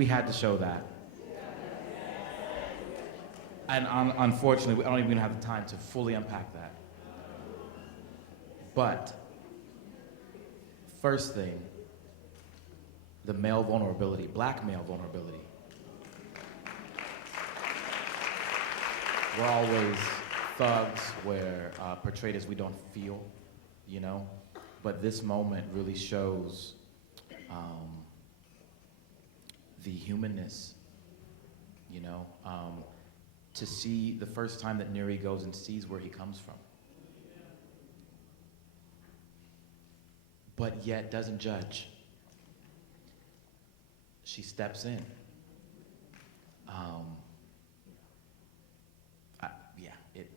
We had to show that. And unfortunately, I don't even have the time to fully unpack that. But first thing, the male vulnerability, black male vulnerability. We're always thugs, we're portrayed as we don't feel, you know? But this moment really shows the humanness, you know? To see the first time that Nuri goes and sees where he comes from. But yet doesn't judge. She steps in. Okay,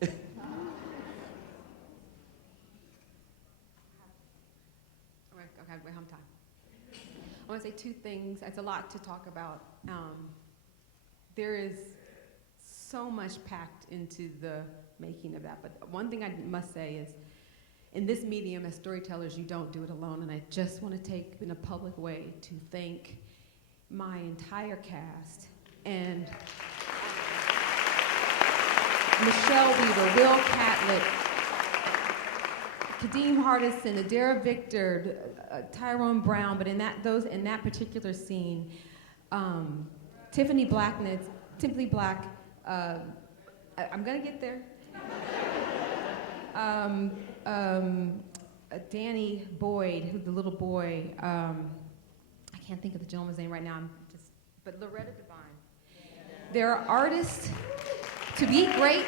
we have time. I want to say two things. It's a lot to talk about. There is so much packed into the making of that, but one thing I must say is, in this medium, as storytellers, you don't do it alone, and I just want to take, in a public way, to thank my entire cast, and Michele Weaver, Will Catlett, Kadeem Hardison, Adara Victor, Tyrone Brown, but in that particular scene, Tiffany Black, I'm gonna get there. Danny Boyd, who's the little boy, I can't think of the gentleman's name right now, but Loretta Devine. There are artists. To be great,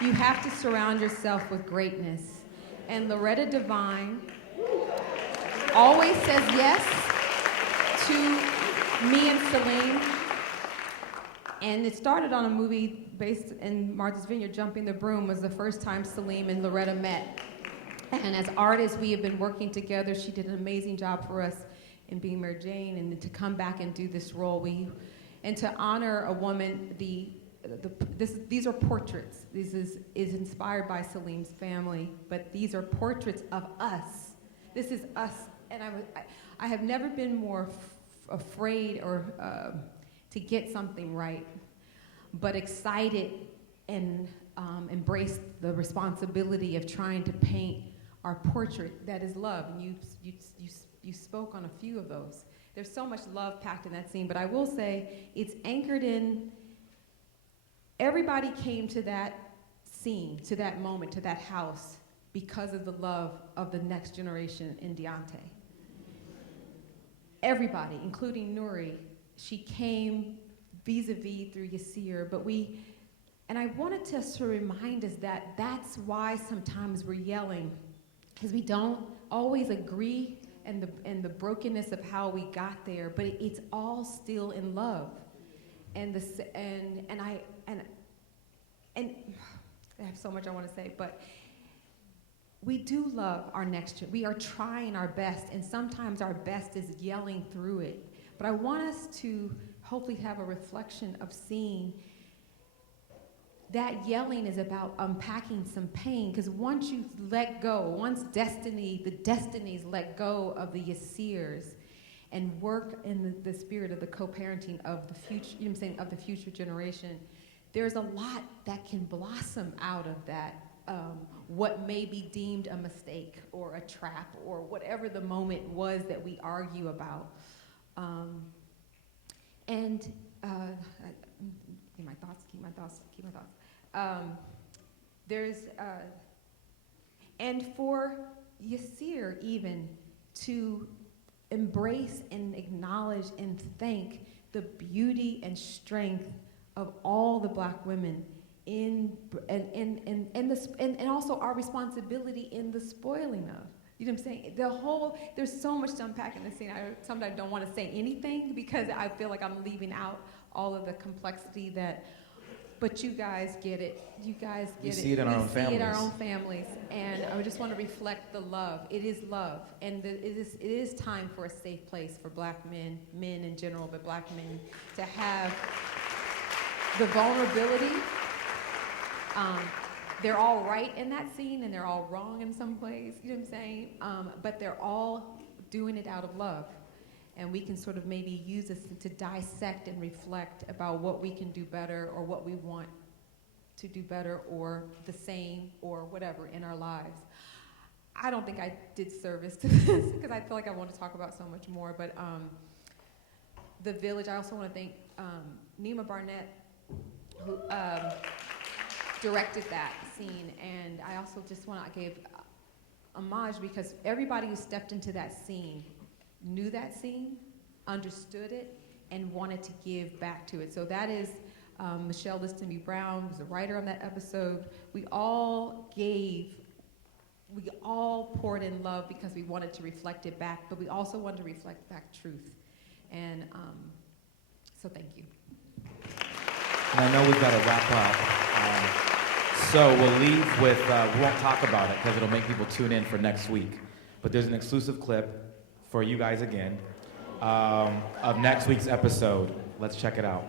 you have to surround yourself with greatness. And Loretta Devine always says yes to me and Salim. And it started on a movie based in Martha's Vineyard. Jumping the Broom was the first time Salim and Loretta met. And as artists, we have been working together. She did an amazing job for us in being Mary Jane, and to come back and do this role. And to honor a woman, these are portraits. This is inspired by Salim's family, but these are portraits of us. This is us, and I have never been more afraid or to get something right, but excited and embrace the responsibility of trying to paint our portrait that is love. And you spoke on a few of those. There's so much love packed in that scene, but I will say it's anchored in. Everybody came to that scene, to that moment, to that house because of the love of the next generation in Deontay. Everybody, including Nuri, she came vis-a-vis through Yasir, and I wanted to remind us that that's why sometimes we're yelling, because we don't always agree in the brokenness of how we got there, but it's all still in love. And I have so much I want to say, but we do love our next generation. We are trying our best, and sometimes our best is yelling through it. But I want us to hopefully have a reflection of seeing that yelling is about unpacking some pain, because once you let go, once the destinies let go of the Yasirs and work in the spirit of the co-parenting of the future, you know what I'm saying, of the future generation, there's a lot that can blossom out of that, what may be deemed a mistake or a trap or whatever the moment was that we argue about. Keep my thoughts. And for Yasir even to embrace and acknowledge and thank the beauty and strength of all the Black women and also our responsibility in the spoiling of. You know what I'm saying? There's so much to unpack in this scene. I sometimes don't want to say anything because I feel like I'm leaving out all of the complexity but you guys get it. You guys get it. We see it in our own families. We see it in our own families. And I just want to reflect the love. It is love. And it is time for a safe place for Black men in general, but Black men to have the vulnerability. They're all right in that scene and they're all wrong in some ways, you know what I'm saying? But they're all doing it out of love. and we can sort of maybe use this to dissect and reflect about what we can do better or what we want to do better or the same or whatever in our lives. I don't think I did service to this because I feel like I want to talk about so much more, but the village, I also want to thank Nima Barnett, who directed that scene, and I also just want to give homage because everybody who stepped into that scene knew that scene, understood it, and wanted to give back to it. So that is Michelle Listonby Brown, who's a writer on that episode. We all poured in love because we wanted to reflect it back, but we also wanted to reflect back truth. And so thank you. And I know we've got to wrap up. So we'll leave with, we won't talk about it because it'll make people tune in for next week. But there's an exclusive clip for you guys again of next week's episode. Let's check it out.